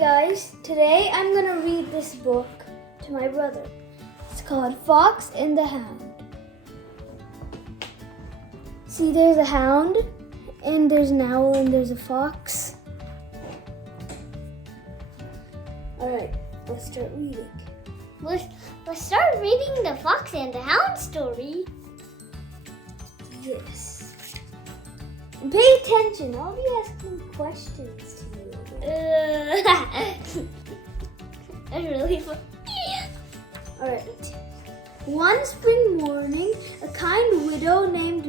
guys, today I'm gonna read this book to my brother. It's called Fox and the Hound. See, there's a hound, and there's an owl, and there's a fox. Alright, let's start reading. Let's start reading the Fox and the Hound story. Yes. And pay attention, I'll be asking questions to you. That's really funny. Alright. One spring morning, a kind widow named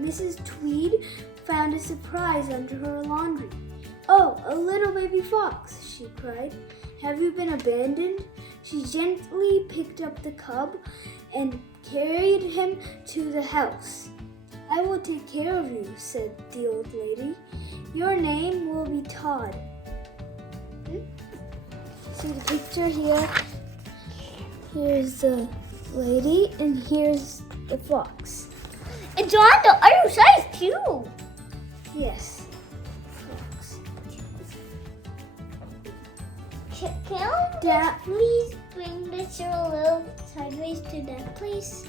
Mrs. Tweed found a surprise under her laundry. "Oh, a little baby fox," she cried. "Have you been abandoned?" She gently picked up the cub and carried him to the house. "I will take care of you," said the old lady. "Your name will be Todd." See the picture here? Here's the lady and here's the fox. It's on the other side too. Yes, fox. Can please bring the chair a little sideways to that place?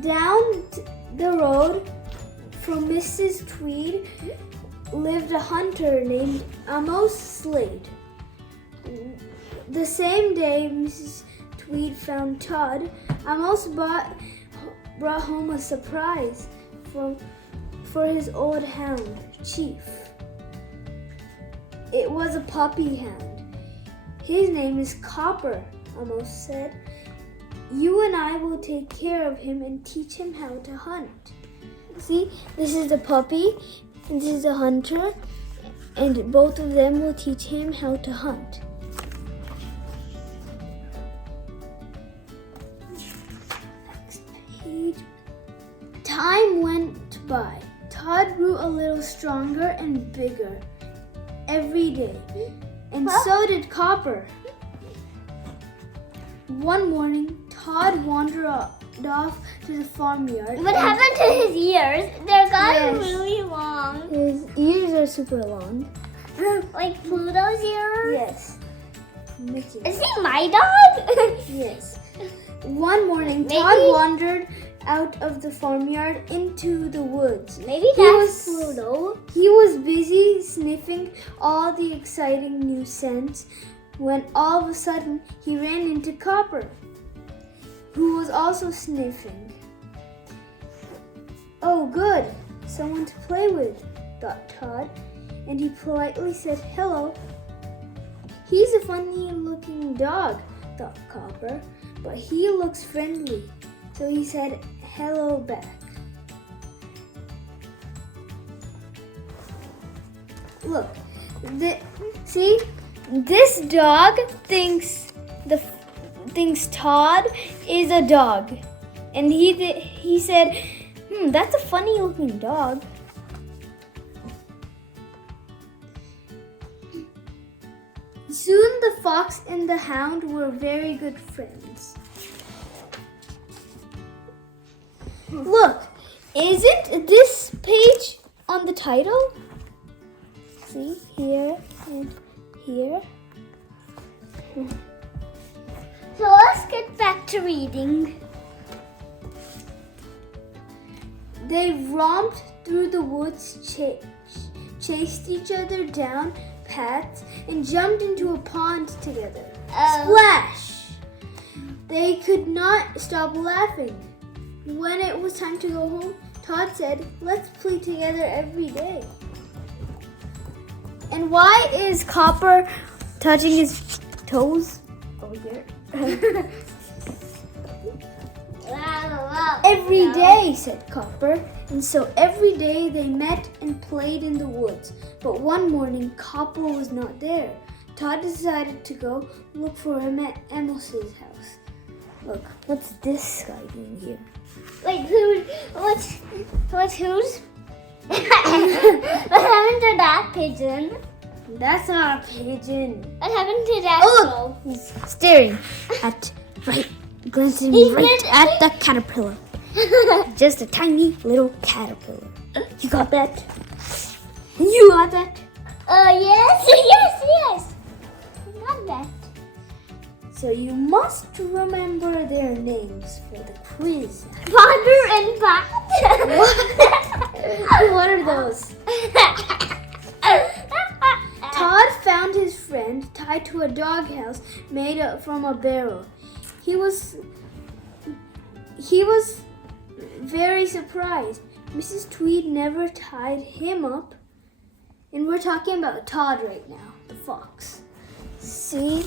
Down the road from Mrs. Tweed lived a hunter named Amos Slade. The same day Mrs. Tweed found Todd, Amos brought home a surprise for his old hound, Chief. It was a puppy hound. "His name is Copper," Amos said. "You and I will take care of him and teach him how to hunt." See, this is the puppy, and this is the hunter, and both of them will teach him how to hunt. Next page. Time went by. Todd grew a little stronger and bigger every day, and so did Copper. One morning, Todd wandered off to the farmyard. What happened to his ears? They're gotten Yes. really long. His ears are super long. Like Pluto's ears? Yes. Mickey. Is he my dog? Yes. One morning, Maybe- Todd wandered out of the farmyard into the woods. Maybe He that's was- Pluto. He was busy sniffing all the exciting new scents when all of a sudden he ran into Copper, who was also sniffing. "Oh, good, someone to play with," thought Todd, and he politely said hello. "He's a funny-looking dog," thought Copper, "but he looks friendly," so he said hello back. Look, see, this dog thinks Todd is a dog, and he said, "That's a funny-looking dog." Soon the fox and the hound were very good friends. Look, isn't this page on the title? See, here and here. So let's get back to reading. They romped through the woods, chased each other down paths, and jumped into a pond together. Splash! They could not stop laughing. When it was time to go home, Todd said, "Let's play together every day." And why is Copper touching his toes? Oh, here. "Every day," said Copper. And so every day they met and played in the woods. But one morning, Copper was not there. Todd decided to go look for him at Amos's house. Look, what's this guy doing here? Like what's whose? What happened to that pigeon? That's not a pigeon. What happened to that Oh, crow? look, he's staring glancing right at the caterpillar. Just a tiny little caterpillar. You got that? You got that? Yes. that. So you must remember their names for the quiz. Father and Pat. What are those? Todd found his friend tied to a doghouse made from a barrel. He was very surprised. Mrs. Tweed never tied him up. And we're talking about Todd right now, the fox. See?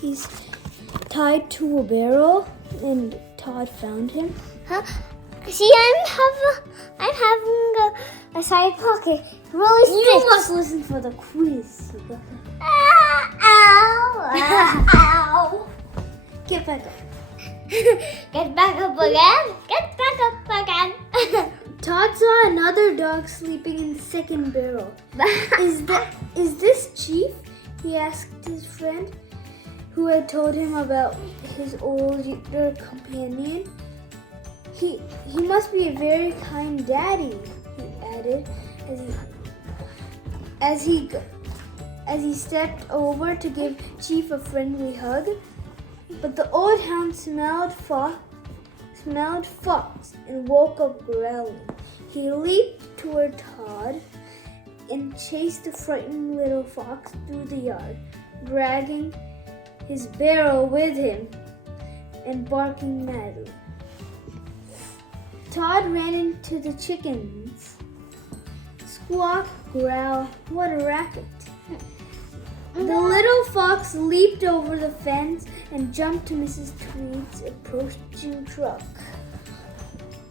He's tied to a barrel and Todd found him. Huh? See, I'm having a side pocket. Really You strict. must listen for the quiz. Ow! Ow! Get back up. Get back up again. Get back up again. Todd saw another dog sleeping in the second barrel. Is this Chief? He asked his friend, who had told him about his older companion. He must be a very kind daddy, he added as he stepped over to give Chief a friendly hug. But the old hound smelled fox and woke up growling. He leaped toward Todd and chased the frightened little fox through the yard, dragging his barrel with him and barking madly. Todd ran into the chickens. Squawk, growl, what a racket. The little fox leaped over the fence and jumped to Mrs. Tweed's approaching truck.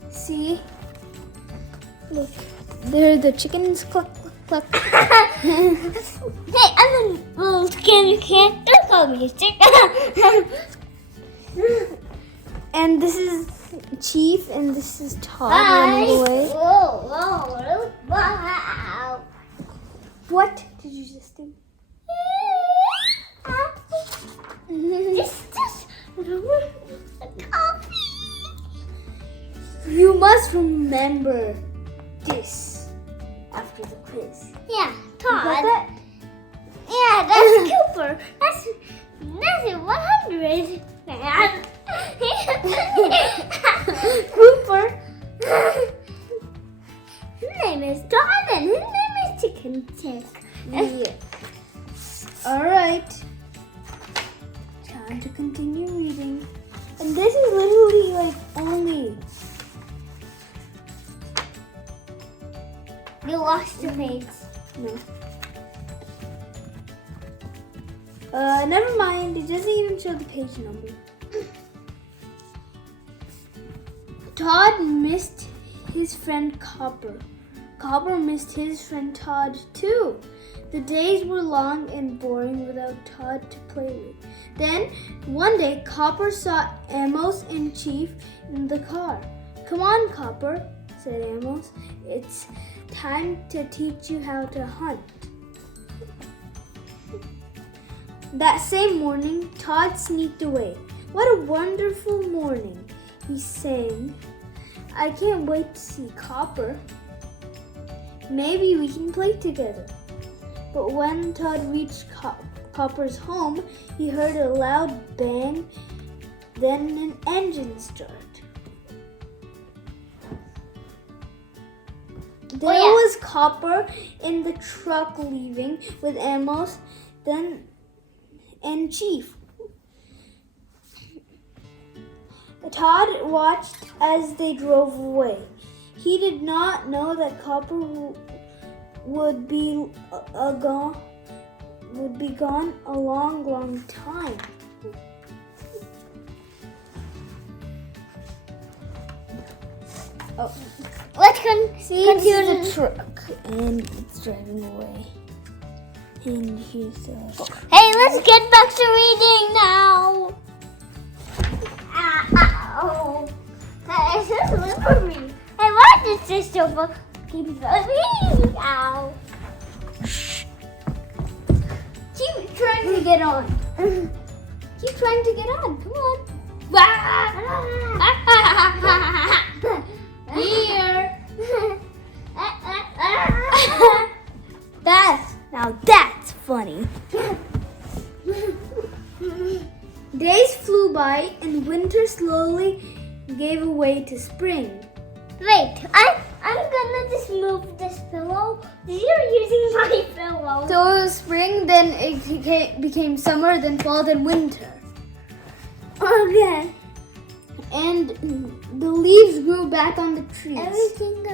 See? Look, there are the chickens. Cluck, cluck, cluck. Hey, I'm a little skin. You can't call me a chicken. And this is Chief, and this is Todd Bye. running away. Whoa, wow. What did you just do? Just coffee. You must remember this after the quiz. Yeah, You Todd. got that? Yeah, that's Cooper. That's 100. Cooper. His name is Todd and his name is Chicken Chick. Yeah. All right. Time to continue reading. And this is literally like only. You lost your page. No. Never mind. It doesn't even show the page number. Todd missed his friend Copper. Copper missed his friend Todd too. The days were long and boring without Todd to play with. Then, one day, Copper saw Amos and Chief in the car. "Come on, Copper," said Amos. "It's time to teach you how to hunt." That same morning, Todd sneaked away. "What a wonderful morning," he sang. "I can't wait to see Copper. Maybe we can play together." But when Todd reached Copper's home, he heard a loud bang, then an engine start. There was Copper in the truck leaving with Amos, and Chief. Todd watched as they drove away. He did not know that Copper would be gone a long, long time. Oh, Let's see, continue. this is the truck, and it's driving away. And here's the. Hey, let's get back to reading now. Ow. Hey, this is slippery. Hey, what is this so for? Keep reading. Ow. Keep trying to get on. Keep trying to get on. Come on. Here. That's funny. by and winter slowly gave way to spring. Wait, I'm gonna just move this pillow. You're using my pillow. So it was spring, then it became summer, then fall, then winter. Okay. And the leaves grew back on the trees. Everything I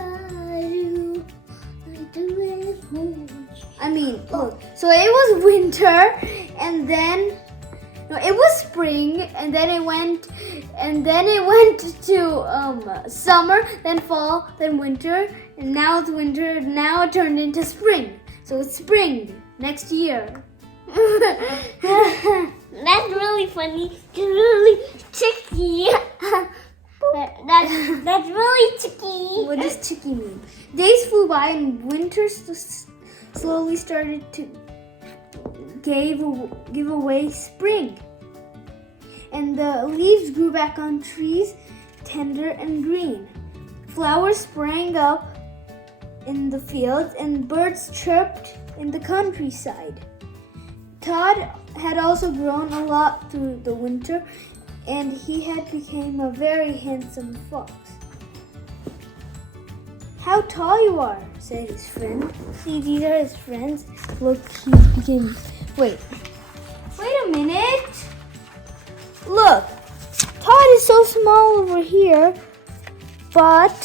do it for. I mean, look. So it was winter, and then it was spring, and then it went to summer, then fall, then winter, and now it's winter. Now it turned into spring. So it's spring next year. That's really funny. It's really tricky. That's really tricky. What does chicky mean? Days flew by and winter slowly started to give away spring. And the leaves grew back on trees, tender and green. Flowers sprang up in the fields and birds chirped in the countryside. Todd had also grown a lot through the winter, and he had become a very handsome fox. "How tall you are," said his friend. See, these are his friends. Look, he became... Wait a minute. Look, Todd is so small over here, but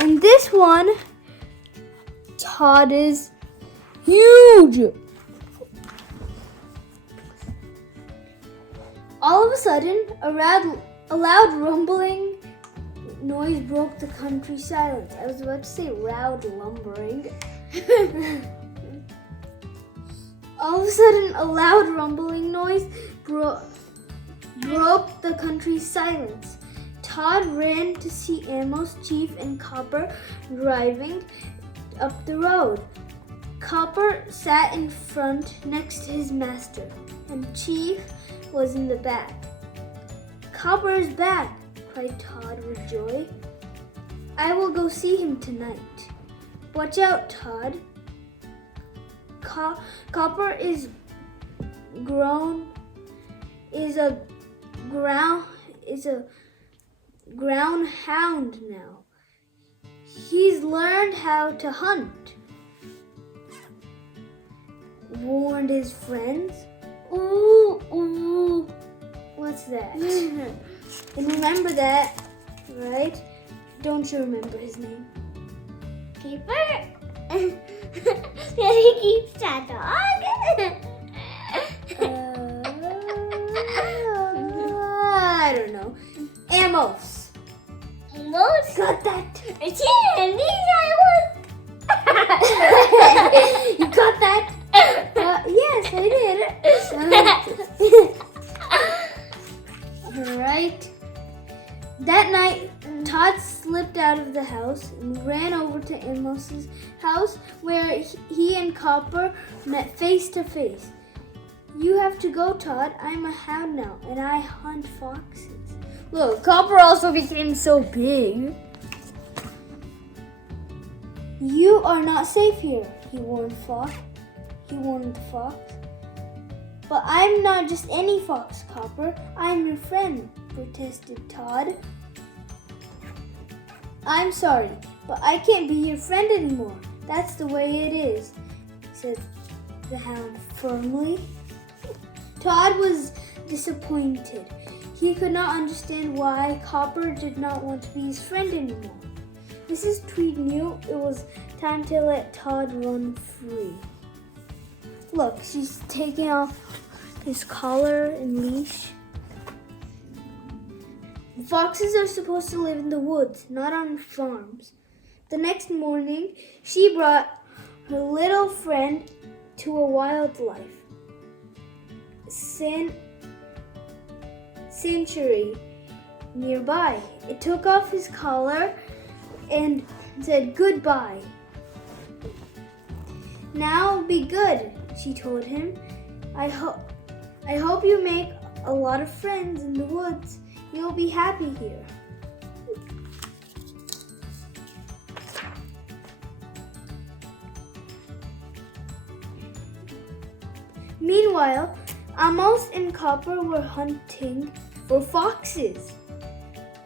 in this one, Todd is huge. All of a sudden, a loud rumbling noise broke the country silence. I was about to say loud lumbering. All of a sudden, a loud rumbling noise broke the country's silence. Todd ran to see Amos, Chief, and Copper driving up the road. Copper sat in front next to his master, and Chief was in the back. "Copper is back," cried Todd with joy. "I will go see him tonight." "Watch out, Todd. Copper is a ground hound now. He's learned how to hunt," warned his friends. Ooh, what's that? And remember that, right? Don't you remember his name? Keeper? He keeps that dog. I don't know. Amos. Amos? Got that? It's here. These are one. You got that? Yes, I did. All right. That night, Todd slipped out of the house and ran over to Amos's house, where he and Copper met face to face. "You have to go, Todd. I'm a hound now, and I hunt foxes." Look, Copper also became so big. "You are not safe here," he warned the fox. "But I'm not just any fox, Copper. I'm your friend," protested Todd. "I'm sorry, but I can't be your friend anymore. That's the way it is," said the hound firmly. Todd was disappointed. He could not understand why Copper did not want to be his friend anymore. Mrs. Tweed knew it was time to let Todd run free. Look, she's taking off his collar and leash. Foxes are supposed to live in the woods, not on farms. The next morning, she brought her little friend to a wildlife sanctuary nearby. It took off his collar and said goodbye. "Now be good," she told him. I hope you make a lot of friends in the woods. You'll be happy here." Meanwhile, Amos and Copper were hunting for foxes.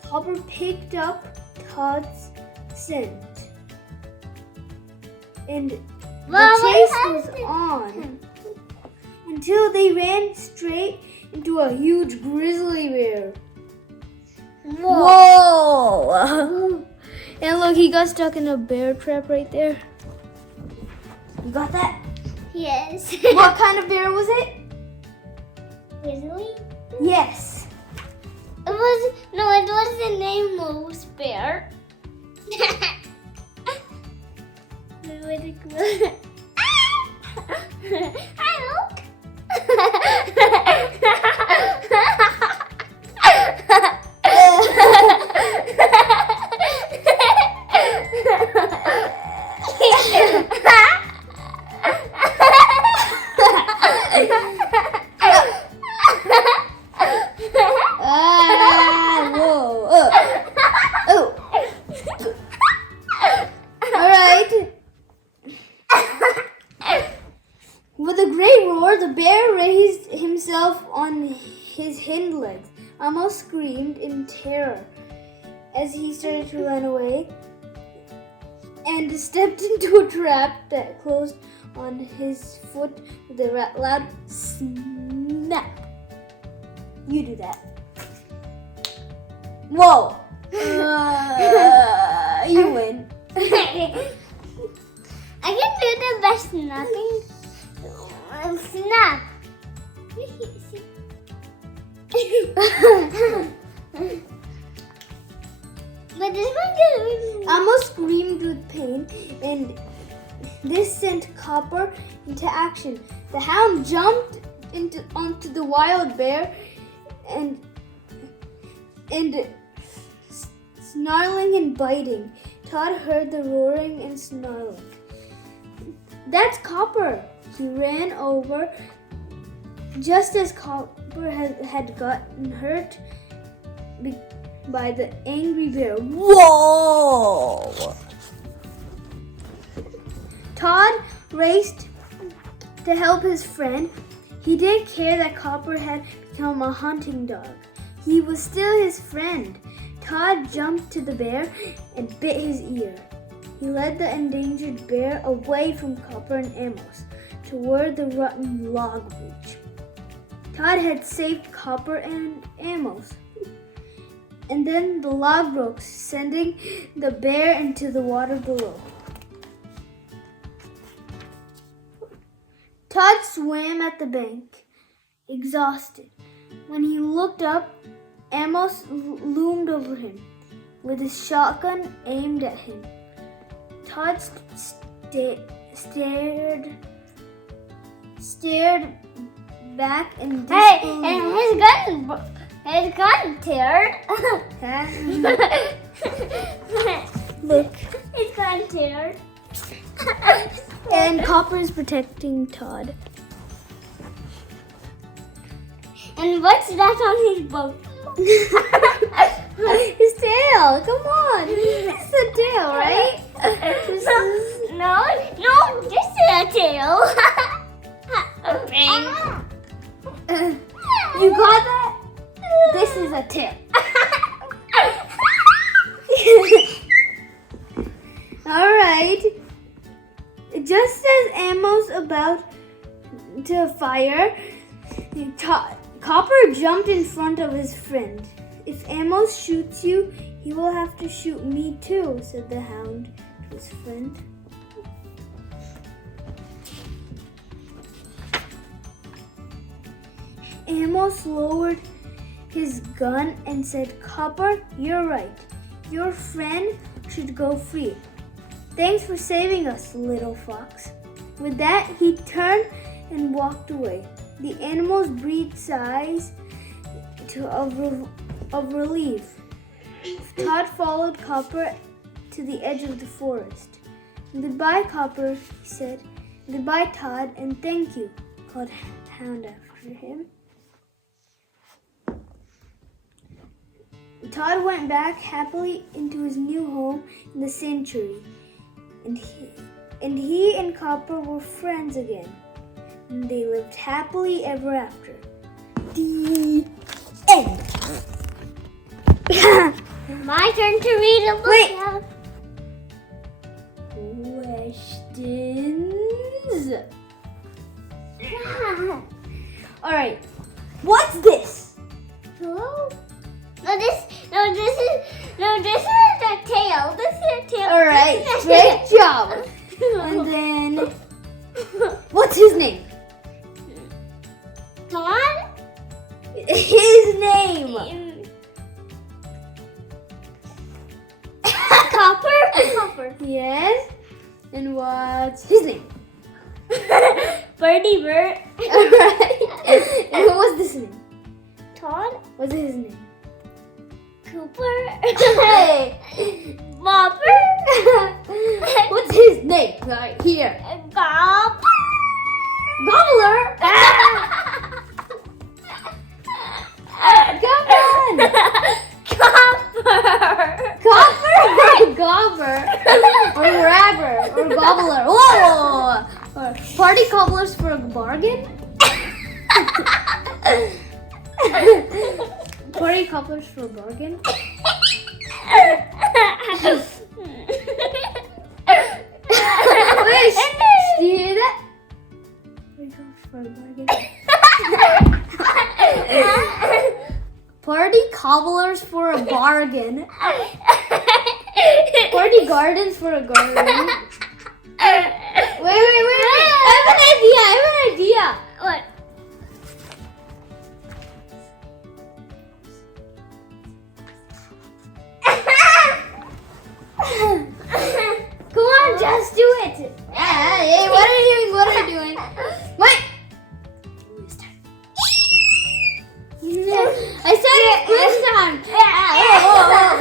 Copper picked up Todd's scent, and the chase was on until they ran straight into a huge grizzly bear. Whoa! And look, he got stuck in a bear trap right there. You got that? Yes. What kind of bear was it? Grizzly? Yes. It was the name Moose Bear. Hi, look. All right. With a great roar, the bear raised himself on his hind legs, almost screamed in terror as he started to run away, and stepped into a trap that closed on his foot with a loud snap. You do that. Whoa! You win. I can do the best snapping. Snap. But this one goes. Amos screamed with pain, and this sent Copper into action. The Hound jumped onto the wild bear and snarling and biting. Todd heard the roaring and snarling. That's Copper! He ran over just as Copper had gotten hurt by the angry bear. Whoa! Todd raced to help his friend. He didn't care that Copper had become a hunting dog. He was still his friend. Todd jumped to the bear and bit his ear. He led the endangered bear away from Copper and Amos toward the rotten log bridge. Todd had saved Copper and Amos. And then the log broke, sending the bear into the water below. Todd swam at the bank, exhausted. When he looked up, Amos loomed over him with his shotgun aimed at him. Todd stared back in disbelief. Hey, and his gun teared. Look. His gun teared. And Copper is protecting Todd. And what's that on his boat? His tail. Come on. This is a tail, right? No, this is a tail. You got that? This is a tail. All right. Just as Amos about to fire, Copper jumped in front of his friend. If Amos shoots you, he will have to shoot me too, said the Hound to his friend. Amos lowered his gun and said, Copper, you're right. Your friend should go free. Thanks for saving us, little fox. With that, he turned and walked away. The animals breathed sighs of relief. Todd followed Copper to the edge of the forest. Goodbye, Copper, he said. Goodbye, Todd, and thank you, called Hound after him. Todd went back happily into his new home in the sanctuary, and he and Copper were friends again. And they lived happily ever after. The end. My turn to read a book. Wait. Now. Questions? All right. What's this? Hello? No, this is a tail. This is a tail. All right. Great job. And then, what's his name? Todd? His name. Copper? Yes. And what's his name? Birdie Bird. All right. And what's this name? Todd? What's his name? Cooper? Hey. Bopper? What's his name? Right here. Gobber? Gobbler. Come on. Copper or gobber or grabber or gobbler. Whoa! Or party cobblers for a bargain? Party cobblers for a bargain? Wait, do you hear that? Party cobblers for a bargain. Party cobblers for a bargain. Party gardens for a garden. Wait. I have an idea. What? Come on, just do it. Hey, what are you doing? Wait. I said it quiz time.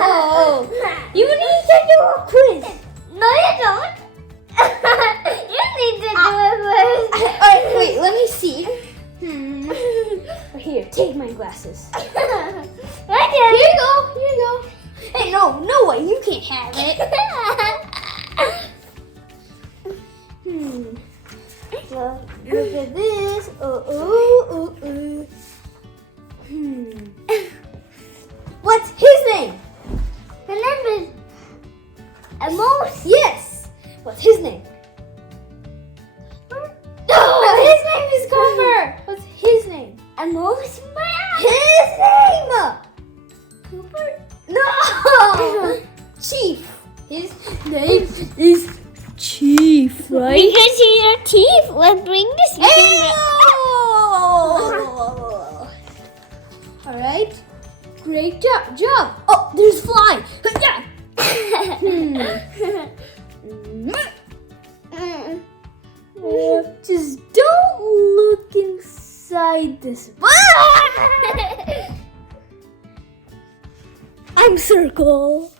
Oh. You need to do a quiz. No, you don't. You need to do it first. Alright, wait, let me see. Here, take my glasses. Right Here you go. Hey, no way, you can't have it. Well, look at this. What's his name? Her name is a mouse. Yes. What's his name? No, his name is Cooper. What's his name? A mouse man. His name. Cooper. No. Chief. His name is Chief, right? We can see your teeth. Let's bring this. All right. Great job. Oh, there's fly. Just don't look inside this. I'm Circle.